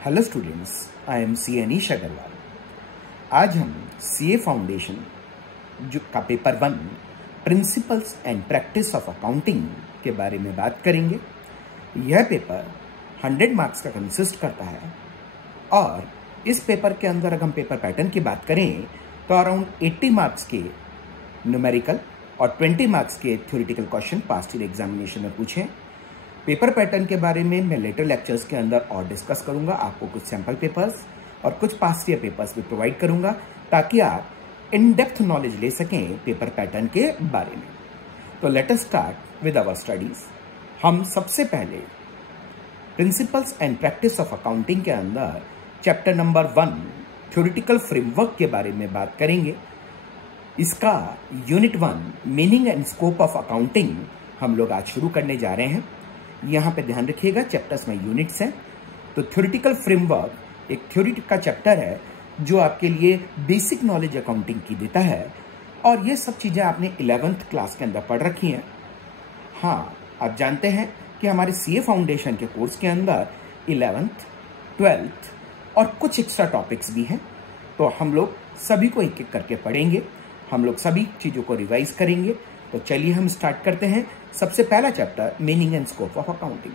Hello students, I am C Anish Agarwal. आज हम CA foundation जो का paper 1 principles and practice of accounting के बारे में बात करेंगे। यह पेपर 100 मार्क्स का कंसिस्ट करता है और इस पेपर के अंदर अगर हम पेपर पैटर्न की बात करें तो अराउंड 80 मार्क्स के न्यूमेरिकल और 20 मार्क्स के theoretical question past year examination में पूछे। पेपर पैटर्न के बारे में मैं लेटर लेक्चर्स के अंदर और डिस्कस करूंगा। आपको कुछ सैम्पल पेपर्स और कुछ पास्ट ईयर पेपर्स भी प्रोवाइड करूंगा ताकि आप इन डेप्थ नॉलेज ले सकें पेपर पैटर्न के बारे में। तो let us start with our studies. हम सबसे पहले principles and practice of accounting के अंदर चैप्टर नंबर 1 थ्योरेटिकल फ्रेमवर्क के बारे में बात करेंगे। इसका unit 1 meaning and scope of accounting हम लोग आज शुरू करने जा रहे हैं। यहाँ पे ध्यान रखिएगा, चैप्टर्स में यूनिट्स हैं। तो थ्योरेटिकल फ्रेमवर्क एक थ्योरी का चैप्टर है जो आपके लिए बेसिक नॉलेज अकाउंटिंग की देता है और ये सब चीज़ें आपने 11th क्लास के अंदर पढ़ रखी हैं। हाँ, आप जानते हैं कि हमारे सीए फाउंडेशन के कोर्स के अंदर 11th, 12th और कुछ एक्स्ट्रा टॉपिक्स भी हैं। तो हम लोग सभी को एक एक करके पढ़ेंगे, हम लोग सभी चीज़ों को रिवाइज करेंगे। तो चलिए हम स्टार्ट करते हैं। सबसे पहला chapter meaning and scope of accounting.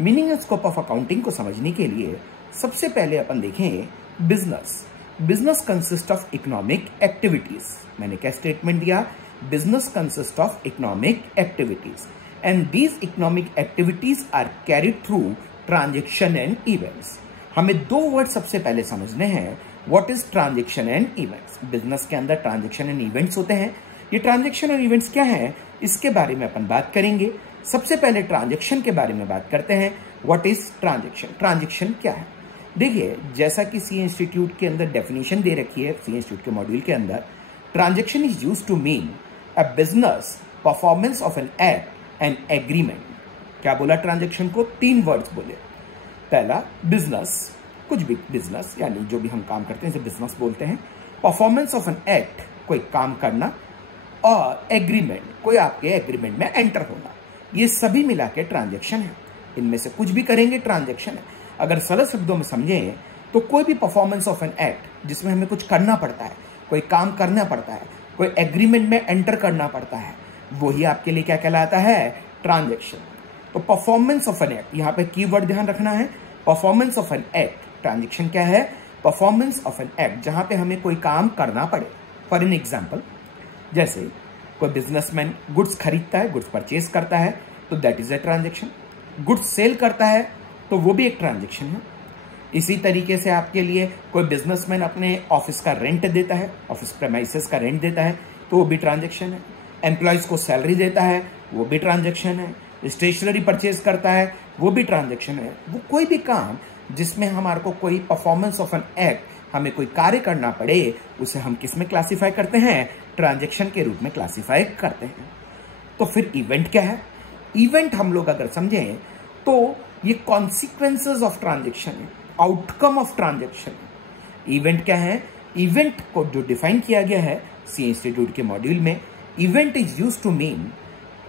Meaning and scope of accounting को समझने के लिए सबसे पहले अपन देखें business. Business consist of economic activities. मैंने क्या स्टेटमेंट दिया? Business consist of economic activities and these economic activities are carried through transaction and events. हमें दो वर्ड सबसे पहले समझने हैं। What is transaction and events? Business के अंदर ट्रांजेक्शन एंड इवेंट्स होते हैं। ये ट्रांजेक्शन और इवेंट्स क्या है, इसके बारे में अपन बात करेंगे। सबसे पहले ट्रांजेक्शन के बारे में बात करते हैं। What is transaction? ट्रांजेक्शन क्या है? देखिए, जैसा कि सी इंस्टीट्यूट के अंदर डेफिनेशन दे रखी है, सी इंस्टीट्यूट के मॉड्यूल के अंदर, transaction is used to mean a business performance of an act and agreement. क्या बोला? ट्रांजेक्शन को 3 वर्ड्स बोले। पहला बिजनेस, कुछ भी बिजनेस यानी जो भी हम काम करते हैं इसे बिजनेस बोलते हैं। परफॉर्मेंस ऑफ एन एक्ट, कोई काम करना, और एग्रीमेंट, कोई आपके एग्रीमेंट में एंटर होना। ये सभी मिला के ट्रांजेक्शन है। इनमें से कुछ भी करेंगे ट्रांजेक्शन है। अगर सरल शब्दों में समझें तो कोई भी परफॉर्मेंस ऑफ एन एक्ट जिसमें हमें कुछ करना पड़ता है, कोई काम करना पड़ता है, कोई एग्रीमेंट में एंटर करना पड़ता है, वही आपके लिए क्या कहलाता है? ट्रांजेक्शन। तो परफॉर्मेंस ऑफ एन एक्ट, यहाँ पे कीवर्ड ध्यान रखना है। Performance of an act, transaction क्या है? परफॉर्मेंस ऑफ एन एक्ट, जहां पे हमें कोई काम करना पड़े। फॉर एन एग्जाम्पल, जैसे कोई बिजनेसमैन गुड्स खरीदता है, गुड्स परचेज करता है, तो that is a transaction. Goods sale करता है तो वो भी एक ट्रांजेक्शन है। इसी तरीके से आपके लिए कोई बिजनेसमैन अपने ऑफिस का रेंट देता है, ऑफिस प्रेमाइसेस का रेंट देता है, तो वो भी ट्रांजेक्शन है। एम्प्लॉयज को सैलरी देता है, वो भी ट्रांजेक्शन है। स्टेशनरी परचेज करता है, वो भी ट्रांजेक्शन है। वो कोई भी काम जिसमें हमारे को कोई परफॉर्मेंस ऑफ एन एक्ट, हमें कोई कार्य करना पड़े, उसे हम किस में क्लासिफाई करते हैं? ट्रांजेक्शन के रूप में क्लासिफाई करते हैं। तो फिर इवेंट क्या है? इवेंट हम लोग अगर समझें तो ये कॉन्सिक्वेंसेस ऑफ ट्रांजेक्शन है, आउटकम ऑफ ट्रांजेक्शन है। इवेंट क्या है? इवेंट को जो डिफाइन किया गया है सी इंस्टीट्यूट के मॉड्यूल में, event is used to mean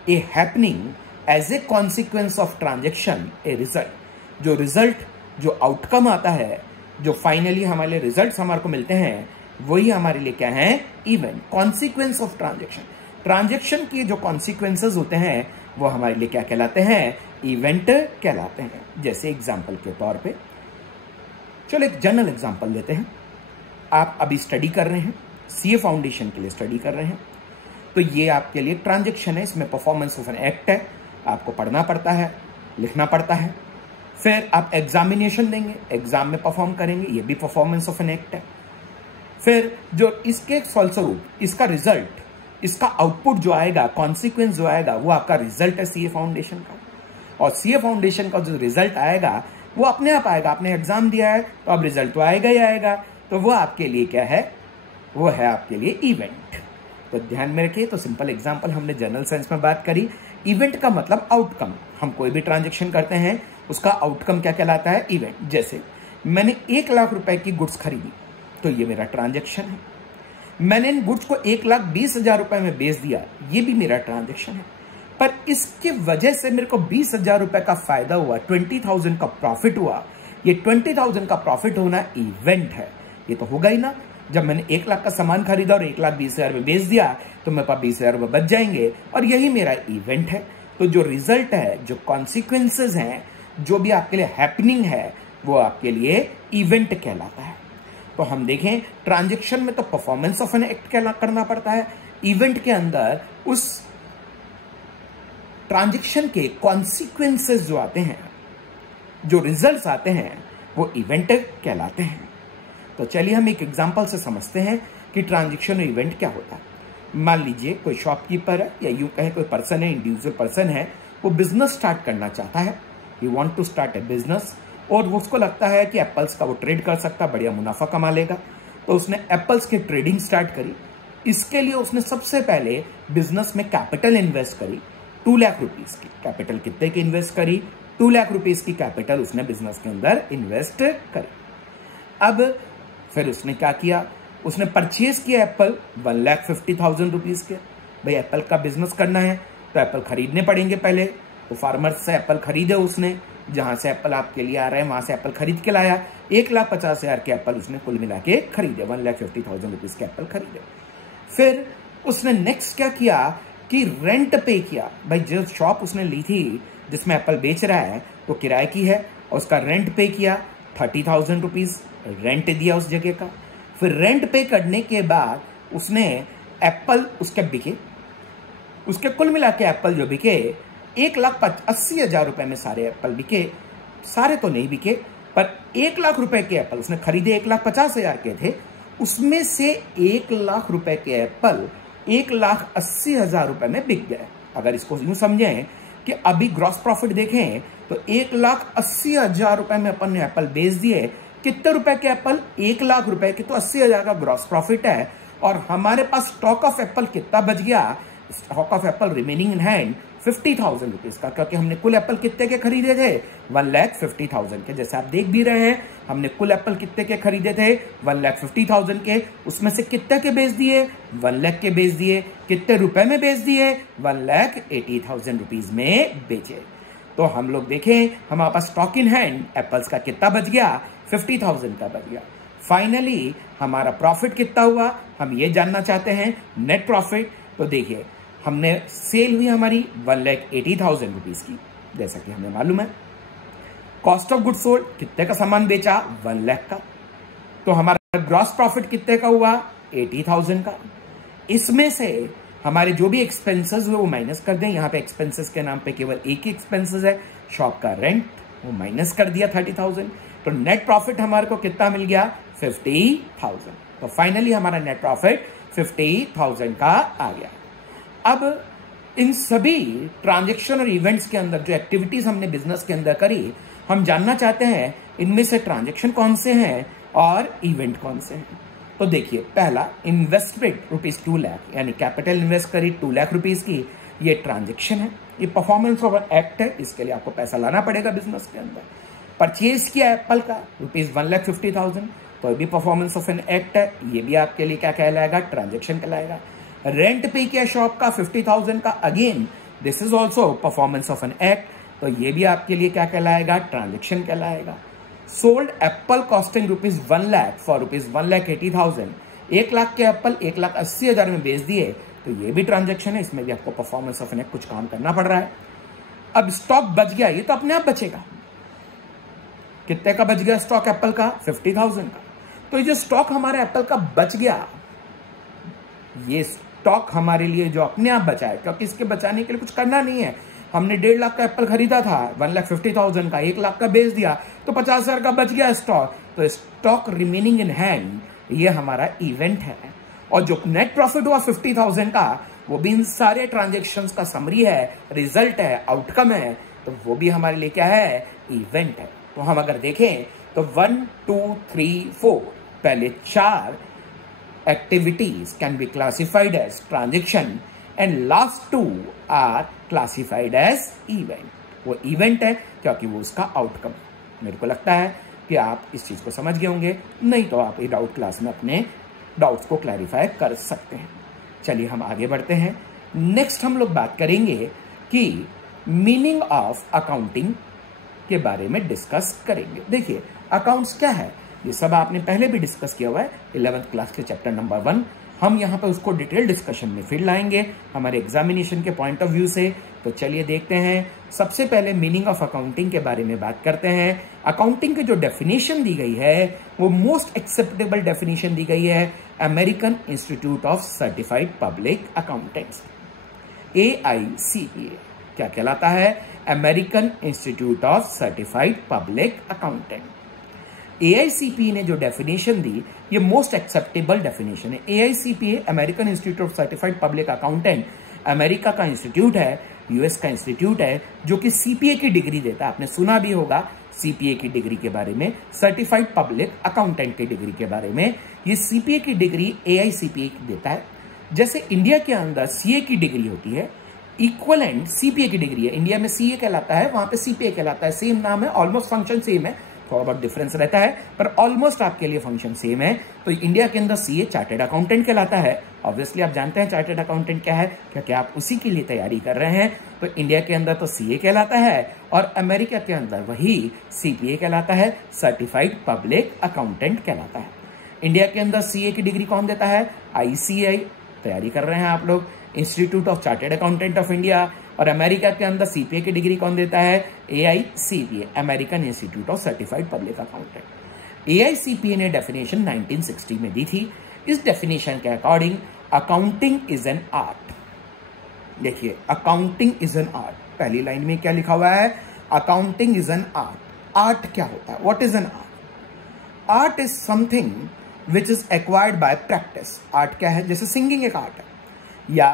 a happening as a consequence of transaction, a result. जो रिजल्ट, जो आउटकम आता है, जो फाइनली हमारे रिजल्ट्स हमारे को मिलते हैं, वही हमारे लिए क्या है? Event, consequence of transaction. Transaction के जो कॉन्सिक्वेंसेस होते हैं वो हमारे लिए क्या कहलाते हैं? इवेंट कहलाते हैं। जैसे एग्जाम्पल के तौर पे, चलो एक जनरल एग्जाम्पल लेते हैं। आप अभी स्टडी कर रहे हैं, सीए फाउंडेशन के लिए स्टडी कर रहे हैं, तो ये आपके लिए ट्रांजेक्शन है। इसमें परफॉर्मेंस ऑफ एन एक्ट है, आपको पढ़ना पड़ता है, लिखना पड़ता है। फिर आप एग्जामिनेशन देंगे, एग्जाम में परफॉर्म करेंगे, ये भी परफॉर्मेंस ऑफ एन एक्ट है। फिर जो इसके फलस्वरूप, इसका रिजल्ट, इसका आउटपुट जो आएगा, कॉन्सिक्वेंस जो आएगा, वो आपका रिजल्ट है सीए फाउंडेशन का। और सीए फाउंडेशन का जो रिजल्ट आएगा वो अपने आप आएगा। आपने एग्जाम दिया है तो अब रिजल्ट तो आएगा ही आएगा। तो वो आपके लिए क्या है? वो है आपके लिए इवेंट। तो ध्यान में रखिए। तो सिंपल एग्जाम्पल हमने जनरल सेंस में बात करी। इवेंट का मतलब आउटकम। हम कोई भी ट्रांजेक्शन करते हैं, उसका आउटकम क्या कहलाता है? इवेंट। जैसे मैंने 1 लाख रुपए की गुड्स खरीदी, तो ये मेरा ट्रांजेक्शन है। मैंने इन गुड्स को 1,20,000 रुपए में बेच दिया, ये भी मेरा ट्रांजेक्शन है। पर इसकी वजह से मेरे को 20,000 रुपए का फायदा हुआ, 20,000 का प्रॉफिट हुआ, ये 20,000 का प्रॉफिट होना इवेंट है। ये तो होगा ही ना, जब मैंने 1 लाख का सामान खरीदा और 1,20,000 में बेच दिया तो मेरे पास 20,000 रुपये बच जाएंगे, और यही मेरा इवेंट है। तो जो रिजल्ट है, जो कॉन्सिक्वेंसेज हैं, जो भी आपके लिए हैपनिंग है, वो आपके लिए इवेंट कहलाता है। तो हम देखें, ट्रांजैक्शन में तो परफॉर्मेंस ऑफ एन एक्ट करना पड़ता है, इवेंट के अंदर उस ट्रांजैक्शन के कॉन्सिक्वेंसेज जो आते हैं, जो रिजल्ट्स आते हैं, वो इवेंट कहलाते हैं। तो चलिए हम एक एग्जांपल से समझते हैं कि ट्रांजैक्शन और इवेंट क्या होता है। मान लीजिए कोई शॉपकीपर है, या यूं कहें कोई पर्सन है, इंडिविजुअल पर्सन है, वो बिजनेस स्टार्ट करना चाहता है, he want to start a business, और उसको लगता है कि एप्पल्स का वो ट्रेड कर सकता, बढ़िया मुनाफा कमा लेगा। तो उसने एप्पल्स की ट्रेडिंग स्टार्ट करी। इसके लिए उसने सबसे पहले बिजनेस में कैपिटल इन्वेस्ट करी, 2 लाख रुपीज की। कैपिटल कितने की इन्वेस्ट करी? 2 लाख रुपीज की कैपिटल उसने बिजनेस के अंदर इन्वेस्ट करी। अब फिर उसने क्या किया? उसने परचेज किया एप्पल 1,50,000 रुपीज के। भाई एप्पल का बिजनेस करना है तो एप्पल खरीदने पड़ेंगे पहले, तो फार्मर से एप्पल खरीदे उसने, जहां से एप्पल आपके लिए आ रहा है वहां से एप्पल खरीद के लाया। 1,50,000 के एप्पल उसने कुल मिला के खरीदे, 1,50,000 रुपीज के एप्पल खरीदे। फिर उसने नेक्स्ट क्या किया कि रेंट पे किया। भाई जो शॉप उसने ली थी जिसमें एप्पल बेच रहा है वो किराए की है, और उसका रेंट पे किया 30,000 रुपीज रेंट दिया उस जगह का। फिर रेंट पे करने के बाद उसने एप्पल उसके बिके, उसके कुल मिला के एप्पल जो बिके 1,80,000 रुपए में सारे एप्पल बिके। सारे तो नहीं बिके, पर 1 लाख रुपए के एप्पल उसने खरीदे 1,50,000 के थे, उसमें से 1 लाख रुपए के एप्पल 1,80,000 रुपए में बिक गए। अगर इसको यूं समझें कि अभी ग्रॉस प्रॉफिट देखें तो 1,80,000 रुपए में अपन ने एप्पल बेच दिए। कितने रुपए के एप्पल? 1 लाख रुपए के, तो 80,000 का ग्रॉस प्रॉफिट है। और हमारे पास स्टॉक ऑफ एप्पल कितना बच गया? Stock of Apple remaining in hand 50,000 rupees का, क्योंकि हमने कुल एप्पल कितने के खरीदे थे? 1,50,000 के। जैसे आप देख भी रहे हैं, हमने कुल एप्पल कितने के खरीदे थे? 1,50,000 के। उसमें से कितने के बेच दिए? 1 लाख के बेच दिए। कितने रुपए में बेच दिए? 1,80,000 रुपीज में बेचे। तो हम लोग देखें, हमारे पास स्टॉक इन हैंड एप्पल्स का कितना बच गया? 50,000 का बच गया। फाइनली हमारा प्रॉफिट कितना हुआ हम ये जानना चाहते हैं, नेट प्रॉफिट। तो देखिए, हमने सेल हुई हमारी 1,80,000 रुपीज की, जैसा कि हमें मालूम है। कॉस्ट ऑफ गुड सोल्ड, कितने का सामान बेचा? 1 लाख का। तो हमारा ग्रॉस प्रॉफिट कितने का हुआ? 80,000 का। इसमें से हमारे जो भी एक्सपेंसेस हुए वो माइनस कर दें। यहाँ पे एक्सपेंसेस के नाम पे केवल एक ही एक्सपेंसेस है, शॉप का रेंट, वो माइनस कर दिया 30,000। तो नेट प्रॉफिट हमारे को कितना मिल गया? 50,000। तो फाइनली हमारा नेट प्रॉफिट 50,000 का आ गया। अब इन सभी ट्रांजैक्शन और इवेंट्स के अंदर जो एक्टिविटीज हमने बिजनेस के अंदर करी, हम जानना चाहते हैं इनमें से ट्रांजैक्शन कौन से हैं और इवेंट कौन से हैं। तो देखिए, पहला इन्वेस्टमेंट ₹2 लाख, यानी कैपिटल इन्वेस्ट करी 2 लाख रुपीज की, ये ट्रांजैक्शन है, ये परफॉर्मेंस ऑफ एक्ट है। इसके लिए आपको पैसा लाना पड़ेगा बिजनेस के अंदर। परचेज किया एप्पल का ₹1,50,000, तो ये भी परफॉर्मेंस ऑफ एन एक्ट है, ये भी आपके लिए क्या कहलाएगा? ट्रांजैक्शन कहलाएगा। रेंट पे किया शॉप का 50,000 का, again this is also performance of an act, तो ये भी आपके लिए क्या कहलाएगा? ट्रांजैक्शन कहलाएगा। Sold Apple costing ₹1 lakh for ₹1,80,000, 1 lakh के एप्पल 1,80,000 में बेच दिए, तो ये भी ट्रांजैक्शन है। इसमें भी आपको परफॉर्मेंस ऑफ एन एक्ट कुछ काम करना पड़ रहा है। अब स्टॉक बच गया, ये तो अपने आप बचेगा। कितने का बच गया स्टॉक एप्पल का? 50,000 का। तो ये जो स्टॉक हमारे एप्पल का बच गया, ये स्टॉक हमारे लिए जो अपने आप बचा है, क्योंकि इसके बचाने के लिए कुछ करना नहीं है। हमने 1.5 लाख का एप्पल खरीदा था, 1,50,000 का, 1 लाख का बेच दिया, तो 50,000 का बच गया स्टॉक। तो स्टॉक रिमेनिंग इन हैंड, ये हमारा इवेंट है। और जो नेट प्रॉफिट हुआ 50,000 का, वो भी इन सारे ट्रांजेक्शन्स का समरी है, रिजल्ट है, आउटकम है, तो वो भी हमारे लिए क्या है? इवेंट है। तो हम अगर देखें तो 1, 2, 3, 4 पहले 4 activities can be classified as transaction and last 2 are classified as event. वो event है क्योंकि वो उसका outcome। मेरे को लगता है कि आप इस चीज को समझ गए होंगे, नहीं तो आप ये डाउट क्लास में अपने डाउट्स को क्लैरिफाई कर सकते हैं। चलिए हम आगे बढ़ते हैं। नेक्स्ट हम लोग बात करेंगे कि मीनिंग ऑफ अकाउंटिंग के बारे में डिस्कस करेंगे। देखिए अकाउंट्स क्या है, ये सब आपने पहले भी डिस्कस किया हुआ है 11th क्लास के चैप्टर नंबर 1। हम यहाँ पे उसको डिटेल डिस्कशन में फिर लाएंगे हमारे एग्जामिनेशन के पॉइंट ऑफ व्यू से। तो चलिए देखते हैं। सबसे पहले मीनिंग ऑफ अकाउंटिंग के बारे में बात करते हैं। अकाउंटिंग की जो डेफिनेशन दी गई है वो मोस्ट एक्सेप्टेबल डेफिनेशन दी गई है American institute of certified public accountants, AICPA। क्या कहलाता है? American institute of certified public accountant. AICPA ने जो डेफिनेशन दी ये मोस्ट एक्सेप्टेबल डेफिनेशन है। AICPA American institute of certified public accountant America का इंस्टीट्यूट है, US का इंस्टीट्यूट है जो कि CPA की डिग्री देता है। आपने सुना भी होगा CPA की डिग्री के बारे में, सर्टिफाइड पब्लिक अकाउंटेंट की डिग्री के बारे में। ये CPA की डिग्री AICPA देता है। जैसे इंडिया के अंदर CA की डिग्री होती है, इक्वलेंट CPA की डिग्री है। इंडिया में CA कहलाता है, वहां पे CPA कहलाता है। सेम नाम है, ऑलमोस्ट फंक्शन सेम है, थोड़ा बहुत डिफरेंस रहता है पर ऑलमोस्ट आपके लिए फंक्शन सेम है। तो इंडिया के अंदर CA चार्टेड अकाउंटेंट कहलाता है। ऑब्वियसली आप जानते हैं चार्टेड अकाउंटेंट क्या है, क्योंकि आप उसी के लिए तैयारी कर रहे हैं। तो इंडिया के अंदर तो CA कहलाता है और अमेरिका के अंदर वही CPA कहलाता है, सर्टिफाइड पब्लिक अकाउंटेंट कहलाता है। इंडिया के अंदर CA की डिग्री कौन देता है? ICAI, तैयारी कर रहे हैं आप लोग, institute of chartered accountant of India. और अमेरिका के अंदर CPA की डिग्री कौन देता है? AICPA, American institute of certified public accountant. AICPA ने डेफिनेशन 1960 में दी थी। इस डेफिनेशन के according accounting is an art. देखिए अकाउंटिंग इज एन आर्ट, पहली लाइन में क्या लिखा हुआ है? Accounting is an art. Art क्या होता है? What is an art? Art is something which is acquired by practice. Art क्या है? जैसे सिंगिंग एक आर्ट है, या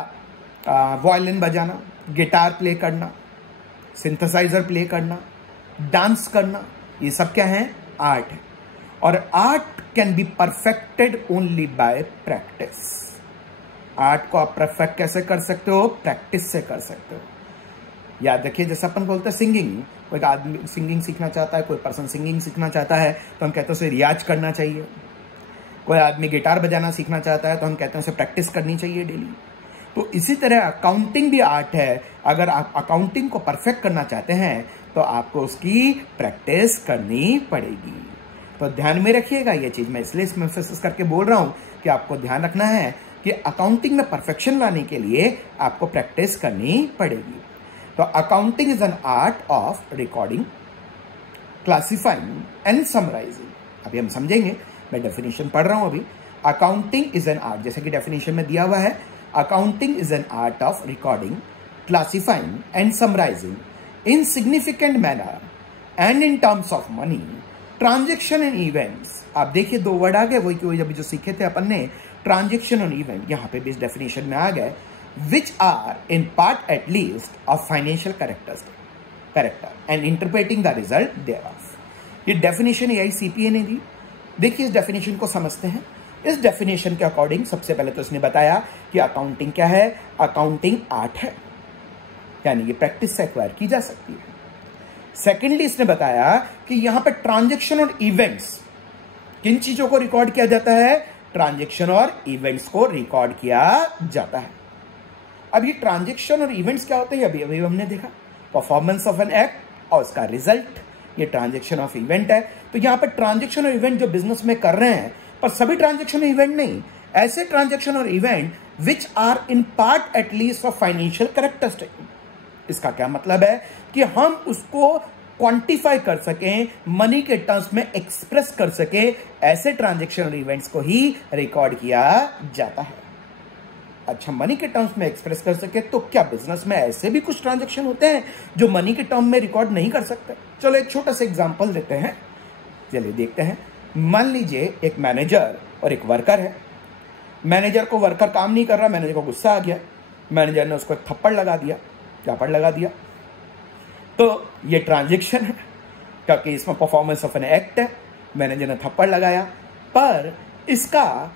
वायलिन बजाना, गिटार प्ले करना, सिंथेसाइजर प्ले करना, डांस करना, ये सब क्या है? आर्ट है। और art can be perfected only by practice. Art को आप परफेक्ट कैसे कर सकते हो? प्रैक्टिस से कर सकते हो। याद रखिए, जैसे अपन बोलते हैं सिंगिंग, कोई आदमी सिंगिंग सीखना चाहता है, कोई पर्सन सिंगिंग सीखना चाहता है तो हम कहते हैं उसे रियाज करना चाहिए। कोई आदमी गिटार बजाना सीखना चाहता है तो हम कहते हैं उसे प्रैक्टिस करनी चाहिए डेली। तो इसी तरह अकाउंटिंग भी आर्ट है। अगर आप अकाउंटिंग को परफेक्ट करना चाहते हैं तो आपको उसकी प्रैक्टिस करनी पड़ेगी। तो ध्यान में रखिएगा ये चीज, मैं इसलिए इसमें एम्फेसिस करके बोल रहा हूं कि आपको ध्यान रखना है कि अकाउंटिंग में परफेक्शन लाने के लिए आपको प्रैक्टिस करनी पड़ेगी। तो accounting is an art of recording, classifying and summarising. अभी हम समझेंगे, मैं डेफिनेशन पढ़ रहा हूं अभी। अकाउंटिंग इज एन आर्ट, जैसे कि डेफिनेशन में दिया हुआ है, accounting is an art of recording, classifying and summarizing in significant manner and in terms of money, transaction and events। आप देखिए दो वर्ड आ गए, वही अभी जो सीखे थे अपन ने, ट्रांजेक्शन और इवेंट, यहाँ पे भी इस डेफिनेशन में आ गए। which are in part at least of financial character and interpreting the result thereof। ये डेफिनेशन AICPA ने दी। देखिए इस डेफिनेशन को समझते हैं। इस डेफिनेशन के अकॉर्डिंग सबसे पहले तो इसने बताया कि अकाउंटिंग क्या है? अकाउंटिंग आर्ट है, यानी ये प्रैक्टिस से एक्वायर की जा सकती है। सेकेंडली इसने बताया कि यहां पे ट्रांजैक्शन और इवेंट्स, किन चीजों को रिकॉर्ड किया जाता है? ट्रांजैक्शन और इवेंट्स को रिकॉर्ड किया जाता है। अब ये ट्रांजैक्शन और इवेंट्स क्या होते हैं? अभी अभी हमने देखा, परफॉर्मेंस ऑफ एन एक्ट और उसका रिजल्ट, ये ट्रांजैक्शन ऑफ इवेंट है। तो यहां पर ट्रांजैक्शन और इवेंट जो बिजनेस में कर रहे हैं, पर सभी ट्रांजैक्शन इवेंट नहीं, ऐसे ट्रांजैक्शन और event which are in part at least of financial characteristic. इसका क्या मतलब है? कि हम उसको क्वांटिफाई कर सकें, मनी के टर्म्स में एक्सप्रेस कर सके, ऐसे ट्रांजैक्शन और इवेंट्स को ही रिकॉर्ड किया जाता है। अच्छा, मनी के टर्म्स में एक्सप्रेस कर सके तो क्या बिजनेस में ऐसे भी कुछ ट्रांजैक्शन होते हैं जो मनी के टर्म में रिकॉर्ड नहीं कर सकते? चलो एक छोटा सा एग्जांपल देते हैं, चलिए देखते हैं। मान लीजिए एक मैनेजर और एक वर्कर है। मैनेजर को वर्कर काम नहीं कर रहा, मैनेजर को गुस्सा आ गया, मैनेजर ने उसको एक थप्पड़ लगा दिया, चापड़ लगा दिया। तो ये ट्रांजैक्शन है, क्योंकि इसमें परफॉर्मेंस ऑफ एन एक्ट है, मैनेजर ने थप्पड़ लगाया। पर इसका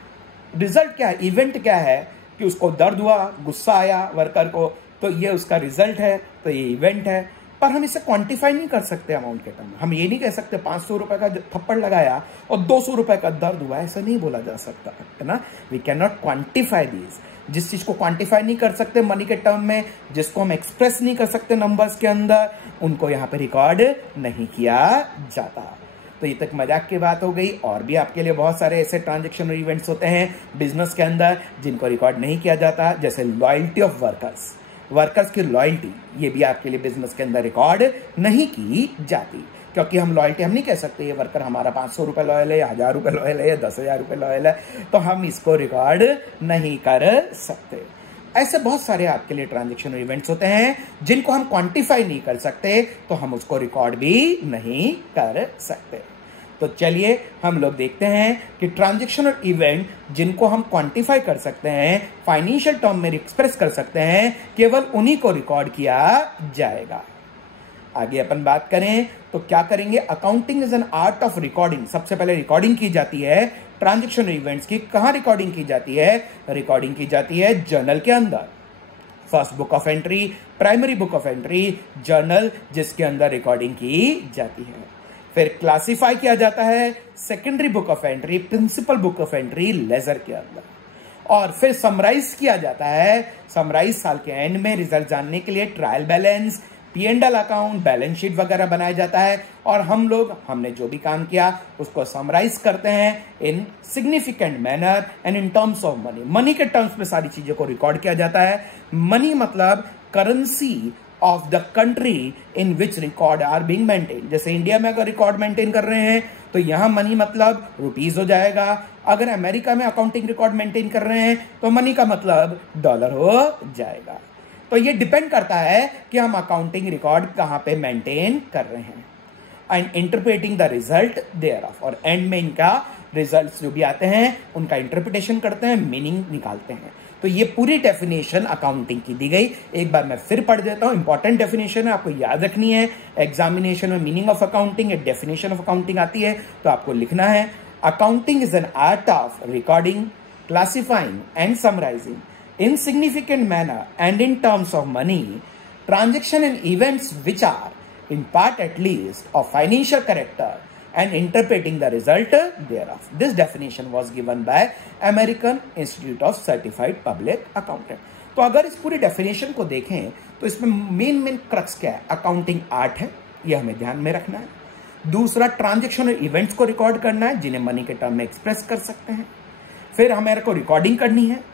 रिजल्ट क्या है? इवेंट क्या है? कि उसको दर्द हुआ, गुस्सा आया वर्कर को, तो ये उसका रिजल्ट है, तो ये इवेंट है। पर हम इसे क्वांटिफाई नहीं कर सकते अमाउंट के टर्म में। हम ये नहीं कह सकते 500 रुपए का थप्पड़ लगाया और 200 रुपए का दर्द हुआ, ऐसा नहीं बोला जा सकता है ना। We can not quantify these. जिस चीज को क्वांटिफाई नहीं कर सकते मनी के टर्म में, जिसको हम एक्सप्रेस नहीं कर सकते नंबर्स के अंदर, उनको यहाँ पे रिकॉर्ड नहीं किया जाता। तो ये तक मजाक की बात हो गई। और भी आपके लिए बहुत सारे ऐसे ट्रांजेक्शनल इवेंट्स होते हैं बिजनेस के अंदर जिनको रिकॉर्ड नहीं किया जाता, जैसे लॉयल्टी ऑफ वर्कर्स, वर्कर्स की लॉयल्टी, ये भी आपके लिए बिजनेस के अंदर रिकॉर्ड नहीं की जाती, क्योंकि हम लॉयल्टी हम नहीं कह सकते ये वर्कर हमारा 500 रुपए लॉयल है या 1000 रुपए लॉयल है या 10,000 रुपए लॉयल है, तो हम इसको रिकॉर्ड नहीं कर सकते। ऐसे बहुत सारे आपके लिए ट्रांजेक्शनल इवेंट्स होते हैं जिनको हम क्वांटिफाई नहीं कर सकते, तो हम उसको रिकॉर्ड भी नहीं कर सकते। तो चलिए हम लोग देखते हैं कि ट्रांजेक्शनल इवेंट जिनको हम क्वांटिफाई कर सकते हैं, फाइनेंशियल टर्म में एक्सप्रेस कर सकते हैं, केवल उन्हीं को रिकॉर्ड किया जाएगा। आगे अपन बात करें तो क्या करेंगे, accounting is an art of recording. सबसे पहले रिकॉर्डिंग की जाती है ट्रांजेक्शनल इवेंट्स की। कहां रिकॉर्डिंग की जाती है? रिकॉर्डिंग की जाती है जर्नल के अंदर। First book of entry, primary book of entry, journal जिसके अंदर रिकॉर्डिंग की जाती है। फिर क्लासिफाई किया जाता है secondary book of entry, principal book of entry, ledger के अंदर। और फिर समराइज किया जाता है, समराइज साल के एंड में रिजल्ट जानने के लिए trial balance, P&L account, balance sheet वगैरह बनाया जाता है। और हम लोग हमने जो भी काम किया उसको समराइज करते हैं इन significant manner and in terms of money. Money के टर्म्स में सारी चीजों को रिकॉर्ड किया जाता है। मनी मतलब currency of the country in which record are being maintain. जैसे इंडिया में अगर रिकॉर्ड मेंटेन कर रहे हैं तो यहां मनी मतलब रुपीज हो जाएगा। अगर अमेरिका में अकाउंटिंग रिकॉर्ड मेंटेन कर रहे हैं तो मनी का मतलब डॉलर हो जाएगा। तो ये डिपेंड करता है कि हम अकाउंटिंग रिकॉर्ड कहां पे मेंटेन कर रहे हैं। And interpreting the result thereof, और एंड में इनका रिजल्ट्स जो भी आते हैं उनका इंटरप्रिटेशन करते हैं, मीनिंग निकालते हैं। तो ये पूरी डेफिनेशन अकाउंटिंग की दी गई। एक बार मैं फिर पढ़ देता हूं, इंपॉर्टेंट डेफिनेशन है, आपको याद रखनी है। एग्जामिनेशन में मीनिंग ऑफ अकाउंटिंग, एक डेफिनेशन ऑफ अकाउंटिंग आती है तो आपको लिखना है, accounting is an art of recording, classifying and summarising in significant manner and in terms of money, transaction and events which are in part at least of financial character and interpreting the result thereof. This definition was given by American Institute of Certified Public Accountant. तो अगर इस पूरी definition को देखें तो इसमें main crux क्या है? अकाउंटिंग आर्ट है, यह हमें ध्यान में रखना है। दूसरा, ट्रांजेक्शनल इवेंट्स को रिकॉर्ड करना है जिन्हें मनी के टर्म में एक्सप्रेस कर सकते हैं। फिर हमारे को रिकॉर्डिंग करनी है,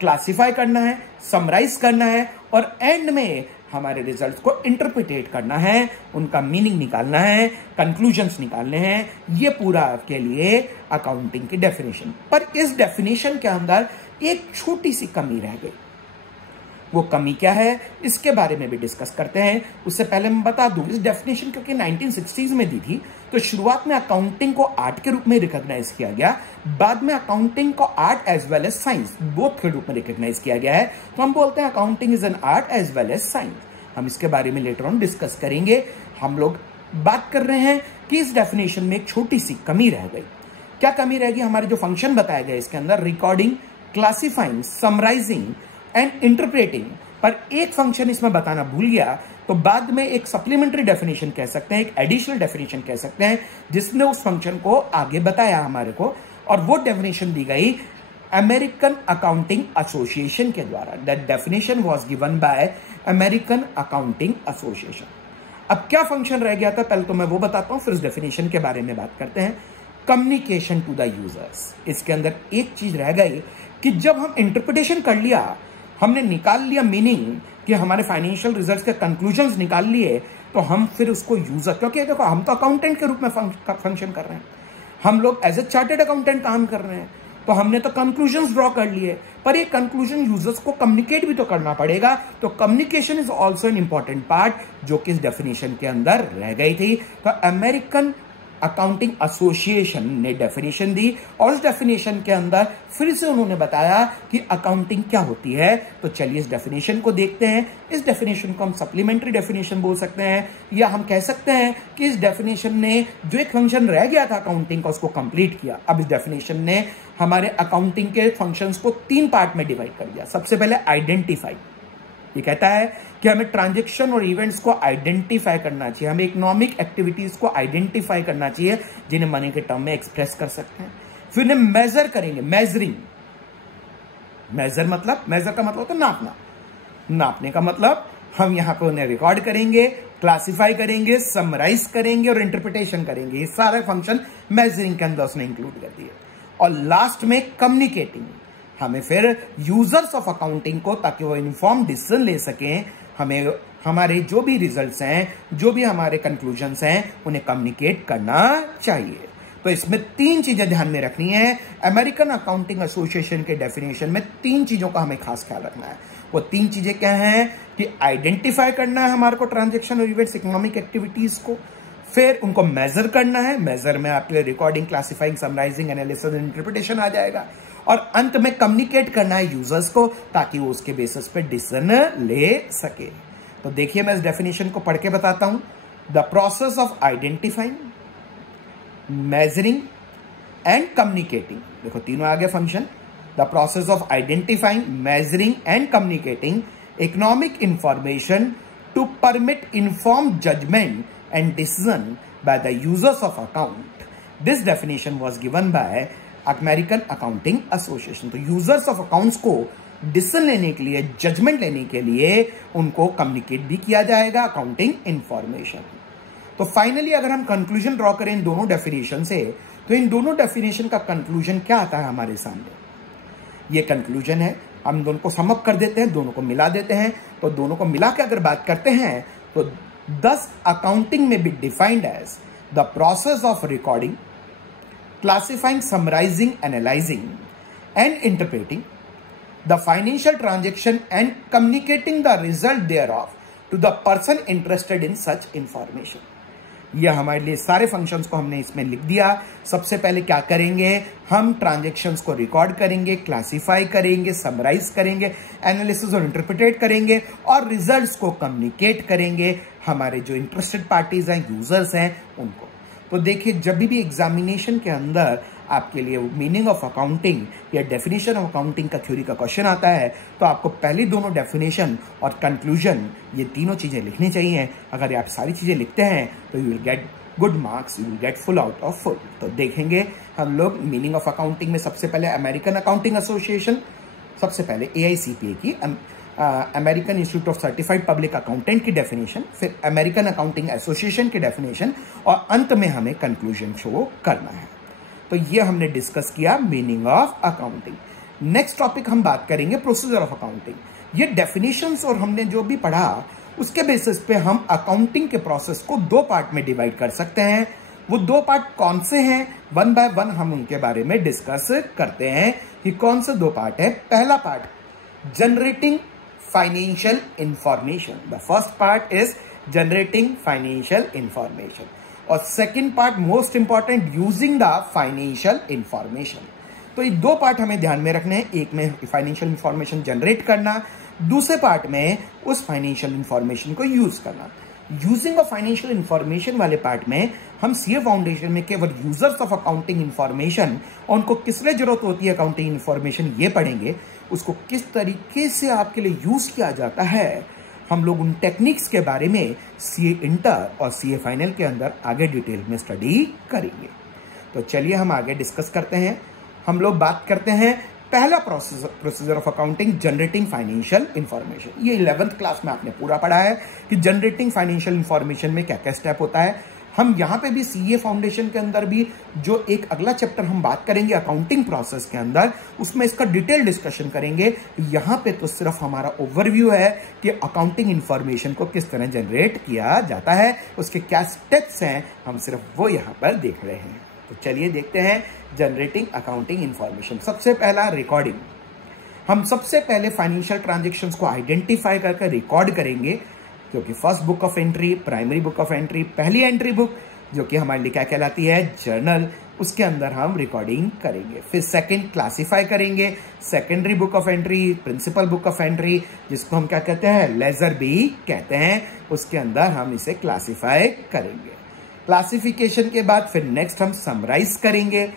क्लासिफाई करना है, समराइज करना है, और एंड में हमारे रिजल्ट्स को इंटरप्रिटेट करना है, उनका मीनिंग निकालना है, कंक्लूजन्स निकालने हैं। ये पूरा आपके लिए अकाउंटिंग की डेफिनेशन। पर इस डेफिनेशन के अंदर एक छोटी सी कमी रह गई। वो कमी क्या है इसके बारे में भी डिस्कस करते हैं। उससे पहले मैं बता दूं, इस डेफिनेशन क्योंकि 1960s में दी थी तो शुरुआत में अकाउंटिंग को आर्ट के रूप में रिकॉग्नाइज किया गया, बाद में अकाउंटिंग को art as well as science both के रूप में रिकॉग्नाइज किया गया है। तो हम बोलते हैं accounting is an art as well as science. हम इसके बारे में लेटर ऑन डिस्कस करेंगे। हम लोग बात कर रहे हैं कि इस डेफिनेशन में एक छोटी सी कमी रह गई। क्या कमी रहेगी? हमारे जो फंक्शन बताए गए इसके अंदर, recording, classifying, summarising and interpreting, पर एक फंक्शन इसमें बताना भूल गया। तो बाद में एक सप्लीमेंट्री डेफिनेशन कह सकते हैं, एक एडिशनल डेफिनेशन कह सकते हैं, जिसने उस फंक्शन को आगे बताया हमारे को, और वो डेफिनेशन दी गई अमेरिकन अकाउंटिंग एसोसिएशन के द्वारा। That definition was given by American accounting association. अब क्या फंक्शन रह गया था पहले तो मैं वो बताता हूं, फिर उस डेफिनेशन के बारे में बात करते हैं। Communication to the users. इसके अंदर एक चीज रह गई कि जब हम इंटरप्रिटेशन कर लिया, हमने निकाल लिया मीनिंग कि हमारे फाइनेंशियल रिजल्ट्स के कंक्लूजन्स निकाल लिए, तो हम फिर उसको यूजर, क्योंकि देखो हम तो अकाउंटेंट के रूप में फंक्शन कर रहे हैं, हम लोग एज ए चार्टेड अकाउंटेंट काम कर रहे हैं, तो हमने तो कंक्लूजन्स ड्रॉ कर लिए, पर ये कंक्लूजन यूजर्स को कम्युनिकेट भी तो करना पड़ेगा। तो communication is also an important part जो कि इस डेफिनेशन के अंदर रह गई थी। तो अमेरिकन अकाउंटिंग एसोसिएशन ने डेफिनेशन दी, और इस डेफिनेशन के अंदर फिर से उन्होंने बताया कि अकाउंटिंग क्या होती है। तो चलिए इस डेफिनेशन को देखते हैं। इस डेफिनेशन को हम सप्लीमेंट्री डेफिनेशन बोल सकते हैं, या हम कह सकते हैं कि इस डेफिनेशन ने जो एक फंक्शन रह गया था अकाउंटिंग का उसको कंप्लीट किया। अब इस डेफिनेशन ने हमारे अकाउंटिंग के फंक्शंस को 3 पार्ट में डिवाइड कर दिया। सबसे पहले आइडेंटिफाई, ये कहता है कि हमें ट्रांजैक्शन और इवेंट्स को आइडेंटिफाई करना चाहिए, हमें इकोनॉमिक एक्टिविटीज को आइडेंटिफाई करना चाहिए जिन्हें मनी के टर्म में एक्सप्रेस कर सकते हैं। फिर उन्हें मेजर करेंगे, मेजरिंग, मेजर का मतलब होता है नापना, नापने का मतलब हम यहां पे उन्हें रिकॉर्ड करेंगे, क्लासिफाई करेंगे, समराइज करेंगे और इंटरप्रिटेशन करेंगे। ये सारे फंक्शन मेजरिंग के अंदर उसने इंक्लूड कर दिए। और लास्ट में कम्युनिकेटिंग, हमें फिर यूजर्स ऑफ अकाउंटिंग को, ताकि वो इन्फॉर्म डिसीजन ले सकें, हमें हमारे जो भी रिजल्ट्स हैं, जो भी हमारे कंक्लूजन्स हैं, उन्हें कम्युनिकेट करना चाहिए। तो इसमें 3 चीजें ध्यान में रखनी है। अमेरिकन अकाउंटिंग एसोसिएशन के डेफिनेशन में 3 चीजों का हमें खास ख्याल रखना है। वो 3 चीजें क्या हैं कि आइडेंटिफाई करना है हमारे को ट्रांजैक्शन और इवेंट्स, इकोनॉमिक एक्टिविटीज को, फिर उनको मेजर करना है, मेजर में आपके recording, classifying, summarizing, analysis, interpretation आ जाएगा, और अंत में कम्युनिकेट करना है यूजर्स को, ताकि वो उसके बेसिस पे डिसीजन ले सके। तो देखिए मैं इस डेफिनेशन को पढ़ के बताता हूं। The process of identifying, measuring and communicating, देखो तीनों आ गए function. The process of identifying, measuring and communicating economic information to permit inform judgement and decision by the users of account. This definition was given by American Accounting Association. तो users of accounts को decision लेने के लिए, judgement लेने के लिए उनको communicate भी किया जाएगा अकाउंटिंग इंफॉर्मेशन। तो फाइनली अगर हम कंक्लूजन ड्रॉ करें इन दोनों डेफिनेशन से, तो इन दोनों डेफिनेशन का कंक्लूजन क्या आता है हमारे सामने? ये कंक्लूजन है, हम दोनों को सम अप कर देते हैं, दोनों को मिला देते हैं। तो दोनों को मिला के अगर बात करते हैं तो Thus, accounting may be defined as the process of recording, classifying, summarizing, analyzing, and interpreting the financial transaction and communicating the result thereof to the person interested in such information. यह हमारे लिए सारे फंक्शंस को हमने इसमें लिख दिया। सबसे पहले क्या करेंगे, हम ट्रांजैक्शंस को रिकॉर्ड करेंगे, क्लासिफाई करेंगे, समराइज करेंगे, एनालिसिस और इंटरप्रिटेट करेंगे, और रिजल्ट्स को कम्युनिकेट करेंगे हमारे जो इंटरेस्टेड पार्टीज हैं, यूजर्स हैं, उनको। तो देखिए जब भी एग्जामिनेशन के अंदर आपके लिए मीनिंग ऑफ अकाउंटिंग या डेफिनेशन ऑफ अकाउंटिंग का थ्योरी का क्वेश्चन आता है, तो आपको पहली दोनों डेफिनेशन और कंक्लूजन, ये तीनों चीजें लिखनी चाहिए। अगर आप सारी चीजें लिखते हैं तो you will get good marks, you will get full out of full. तो देखेंगे हम लोग मीनिंग ऑफ अकाउंटिंग में सबसे पहले अमेरिकन अकाउंटिंग एसोसिएशन, सबसे पहले AICPA की American institute of certified public accountant की डेफिनेशन, फिर अमेरिकन अकाउंटिंग एसोसिएशन की डेफिनेशन, और अंत में हमें कंक्लूजन शो करना है। तो ये हमने डिस्कस किया meaning of accounting. Next topic हम बात करेंगे प्रोसीजर ऑफ अकाउंटिंग। ये डेफिनेशंस और हमने जो भी पढ़ा उसके बेसिस पे हम अकाउंटिंग के प्रोसेस को 2 पार्ट में डिवाइड कर सकते हैं। वो 2 पार्ट कौन से हैं, 1 बाय 1 हम उनके बारे में डिस्कस करते हैं कि कौन से 2 पार्ट है। पहला part generating financial information, the first part is generating financial information, और second part most important, using the financial information. तो ये 2 पार्ट हमें ध्यान में रखने हैं। एक में फाइनेंशियल इंफॉर्मेशन जनरेट करना, दूसरे पार्ट में उस फाइनेंशियल इंफॉर्मेशन को यूज करना। यूजिंग ऑफ फाइनेंशियल इंफॉर्मेशन वाले पार्ट में हम सीए फाउंडेशन में केवल यूजर्स ऑफ अकाउंटिंग इंफॉर्मेशन और उनको किस लिए जरूरत होती है अकाउंटिंग इंफॉर्मेशन ये पढ़ेंगे, उसको किस तरीके से आपके लिए यूज किया जाता है, हम लोग उन टेक्निक्स के बारे में सीए इंटर और सीए फाइनल के अंदर आगे डिटेल में स्टडी करेंगे। तो चलिए हम आगे डिस्कस करते हैं। हम लोग बात करते हैं पहला procedure of accounting, generating financial information. ये 11th क्लास में आपने पूरा पढ़ा है कि जनरेटिंग फाइनेंशियल इंफॉर्मेशन में क्या क्या स्टेप होता है। हम यहां पे भी सीए फाउंडेशन के अंदर भी जो एक अगला चैप्टर हम बात करेंगे अकाउंटिंग प्रोसेस के अंदर, उसमें इसका डिटेल डिस्कशन करेंगे। यहां पे तो सिर्फ हमारा ओवरव्यू है कि अकाउंटिंग इंफॉर्मेशन को किस तरह जनरेट किया जाता है, उसके क्या स्टेप्स हैं, हम सिर्फ वो यहां पर देख रहे हैं। तो चलिए देखते हैं जनरेटिंग अकाउंटिंग इंफॉर्मेशन। सबसे पहला रिकॉर्डिंग। हम सबसे पहले फाइनेंशियल ट्रांजैक्शंस को आइडेंटिफाई करके रिकॉर्ड करेंगे, जो कि first book of entry, primary book of entry, पहली एंट्री बुक जो कि हमारे लिए क्या कहलाती है, जर्नल, उसके अंदर हम रिकॉर्डिंग करेंगे। फिर सेकंड क्लासिफाई करेंगे, secondary book of entry, principal book of entry, जिसको हम क्या कहते हैं, लेजर भी कहते हैं, उसके अंदर हम इसे क्लासिफाई करेंगे। क्लासिफिकेशन के बाद फिर नेक्स्ट हम समराइज करेंगे।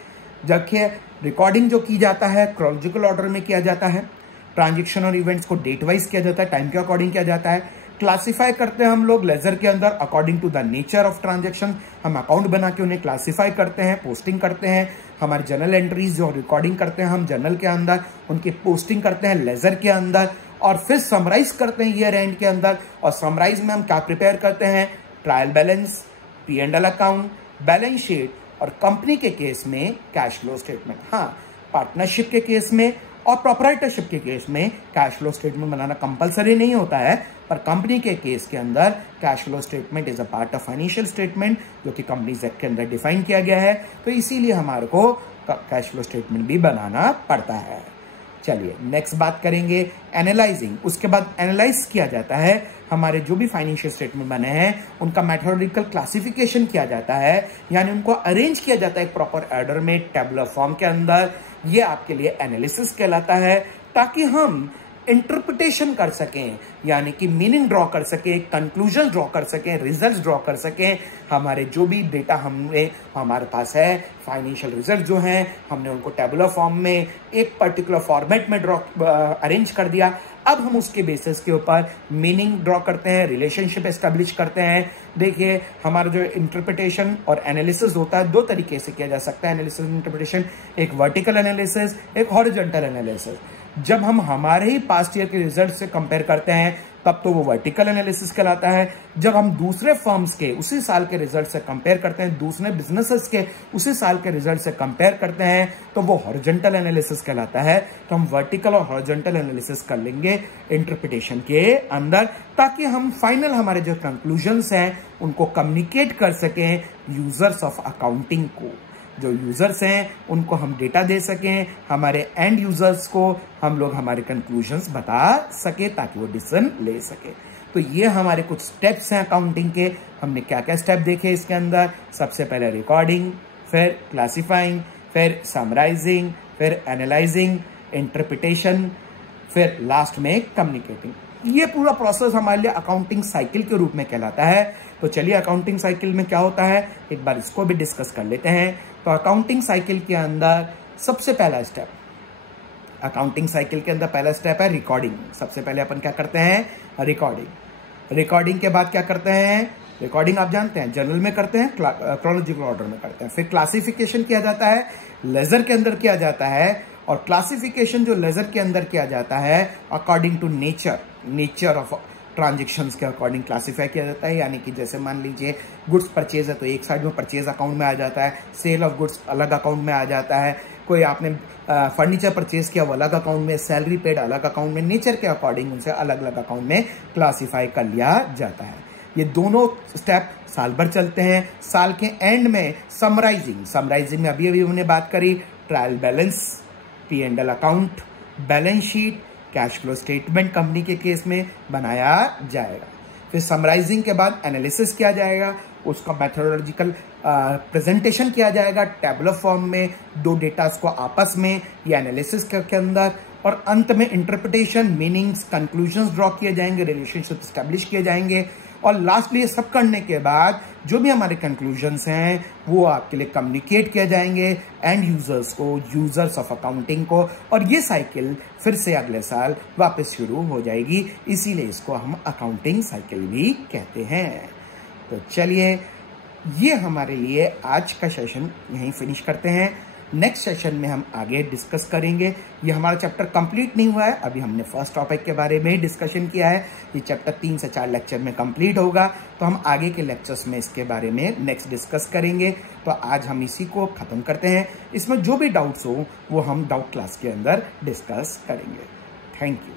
जबकि रिकॉर्डिंग जो की जाता है क्रोनोलॉजिकल ऑर्डर में किया जाता है, ट्रांजेक्शन और इवेंट्स को डेट वाइज किया जाता है, टाइम के अकॉर्डिंग किया जाता है। क्लासिफाई करते हैं हम लोग लेजर के अंदर according to the nature of transaction. हम अकाउंट बना के उन्हें क्लासिफाई करते हैं, पोस्टिंग करते हैं। हमारे जर्नल एंट्रीज जो रिकॉर्डिंग करते हैं हम जर्नल के अंदर, उनकी पोस्टिंग करते हैं लेजर के अंदर, और फिर समराइज करते हैं ईयर एंड के अंदर। और समराइज में हम क्या प्रिपेयर करते हैं, trial balance, P&L account, balance sheet, और कंपनी के केस में कैश फ्लो स्टेटमेंट। हाँ, पार्टनरशिप के केस में और प्रोप्राइटरशिप के केस में कैश फ्लो स्टेटमेंट बनाना कंपलसरी नहीं होता है, पर कंपनी के केस के अंदर cash flow statement is a part of financial statement, जो कि कंपनीज एक्ट के अंदर डिफाइन किया गया है। तो इसीलिए हमारे को कैश फ्लो स्टेटमेंट भी बनाना पड़ता है। चलिए नेक्स्ट बात करेंगे एनालाइजिंग। उसके बाद एनालाइज किया जाता है हमारे जो भी फाइनेंशियल स्टेटमेंट बने हैं, उनका मैथोडोलॉजिकल क्लासिफिकेशन किया जाता है, यानी उनको अरेंज किया जाता है एक प्रॉपर ऑर्डर में, टेबुलर फॉर्म के अंदर। ये आपके लिए एनालिसिस कहलाता है, ताकि हम इंटरप्रिटेशन कर सकें, यानी कि मीनिंग ड्रॉ कर सकें, कंक्लूजन ड्रॉ कर सकें, रिजल्ट्स ड्रॉ कर सकें। हमारे जो भी डेटा हमारे पास है, फाइनेंशियल रिजल्ट जो हैं, हमने उनको टेबुलर फॉर्म में एक पर्टिकुलर फॉर्मेट में अरेंज कर दिया। अब हम उसके बेसिस के ऊपर मीनिंग ड्रॉ करते हैं, रिलेशनशिप एस्टेब्लिश करते हैं। देखिए, हमारा जो इंटरप्रिटेशन और एनालिसिस होता है, दो तरीके से किया जा सकता है एनालिसिस इंटरप्रिटेशन, एक वर्टिकल एनालिसिस, एक हॉरिजॉन्टल एनालिसिस। जब हम हमारे ही पास्ट ईयर के रिजल्ट से कंपेयर करते हैं तब तो वो वर्टिकल एनालिसिस कहलाता है। जब हम दूसरे फर्म्स के उसी साल के रिजल्ट से कंपेयर करते हैं, दूसरे बिजनेसेस के उसी साल के रिजल्ट से कंपेयर करते हैं, तो वो हॉरिजॉन्टल एनालिसिस कहलाता है। तो हम वर्टिकल और हॉरिजॉन्टल एनालिसिस कर लेंगे इंटरप्रिटेशन के अंदर, ताकि हम फाइनल हमारे जो कंक्लूजन्स हैं उनको कम्युनिकेट कर सकें यूजर्स ऑफ अकाउंटिंग को। जो यूजर्स हैं उनको हम डेटा दे सकें, हमारे एंड यूजर्स को हम लोग हमारे कंक्लूजन्स बता सके, ताकि वो डिसीजन ले सके। तो ये हमारे कुछ स्टेप्स हैं अकाउंटिंग के। हमने क्या क्या स्टेप देखे इसके अंदर। सबसे पहले रिकॉर्डिंग, फिर क्लासिफाइंग, फिर समराइजिंग, फिर एनालाइजिंग, इंटरप्रिटेशन, फिर लास्ट में कम्युनिकेटिंग। ये पूरा प्रोसेस हमारे लिए अकाउंटिंग साइकिल के रूप में कहलाता है। तो चलिए अकाउंटिंग साइकिल में क्या होता है एक बार इसको भी डिस्कस कर लेते हैं। तो अकाउंटिंग साइकिल के अंदर सबसे पहला स्टेप, अकाउंटिंग साइकिल के अंदर पहला स्टेप है रिकॉर्डिंग। सबसे पहले अपन क्या करते हैं, रिकॉर्डिंग। रिकॉर्डिंग के बाद क्या करते हैं, रिकॉर्डिंग आप जानते हैं जर्नल में करते हैं, क्रोनोलॉजिकल ऑर्डर में करते हैं। फिर क्लासिफिकेशन किया जाता है, लेजर के अंदर किया जाता है। और क्लासिफिकेशन जो लेजर के अंदर किया जाता है according to nature of transactions के अकॉर्डिंग क्लासिफाई किया जाता है। यानी कि जैसे मान लीजिए गुड्स परचेज है तो एक साइड में परचेज अकाउंट में आ जाता है, सेल ऑफ गुड्स अलग अकाउंट में आ जाता है। कोई आपने फर्नीचर परचेज किया वो अलग अकाउंट में, सैलरी पेड अलग अकाउंट में, नेचर के अकॉर्डिंग उनसे अलग अलग अकाउंट में क्लासिफाई कर लिया जाता है। ये दोनों स्टेप साल भर चलते हैं। साल के एंड में समराइजिंग में अभी हमने बात करी, trial balance, P&L account, balance sheet, cash flow statement company के केस में बनाया जाएगा। फिर समराइजिंग के बाद एनालिसिस किया जाएगा, उसका मैथोडोलॉजिकल प्रेजेंटेशन किया जाएगा टेबुलर फॉर्म में, दो डेटास को आपस में या एनालिसिस के अंदर। और अंत में इंटरप्रिटेशन, मीनिंग्स, कंक्लूजन्स ड्रॉ किए जाएंगे, रिलेशनशिप स्टैब्लिश किए जाएंगे। और लास्टली ये सब करने के बाद जो भी हमारे कंक्लूजन्स हैं वो आपके लिए कम्युनिकेट किए जाएंगे एंड यूजर्स को, यूजर्स ऑफ अकाउंटिंग को। और ये साइकिल फिर से अगले साल वापस शुरू हो जाएगी, इसीलिए इसको हम अकाउंटिंग साइकिल भी कहते हैं। तो चलिए ये हमारे लिए आज का सेशन यहीं फिनिश करते हैं। नेक्स्ट सेशन में हम आगे डिस्कस करेंगे। ये हमारा चैप्टर कंप्लीट नहीं हुआ है, अभी हमने फर्स्ट टॉपिक के बारे में ही डिस्कशन किया है। ये चैप्टर 3 से 4 लेक्चर में कंप्लीट होगा, तो हम आगे के लेक्चर्स में इसके बारे में नेक्स्ट डिस्कस करेंगे। तो आज हम इसी को खत्म करते हैं। इसमें जो भी डाउट्स हो वो हम डाउट क्लास के अंदर डिस्कस करेंगे। Thank you.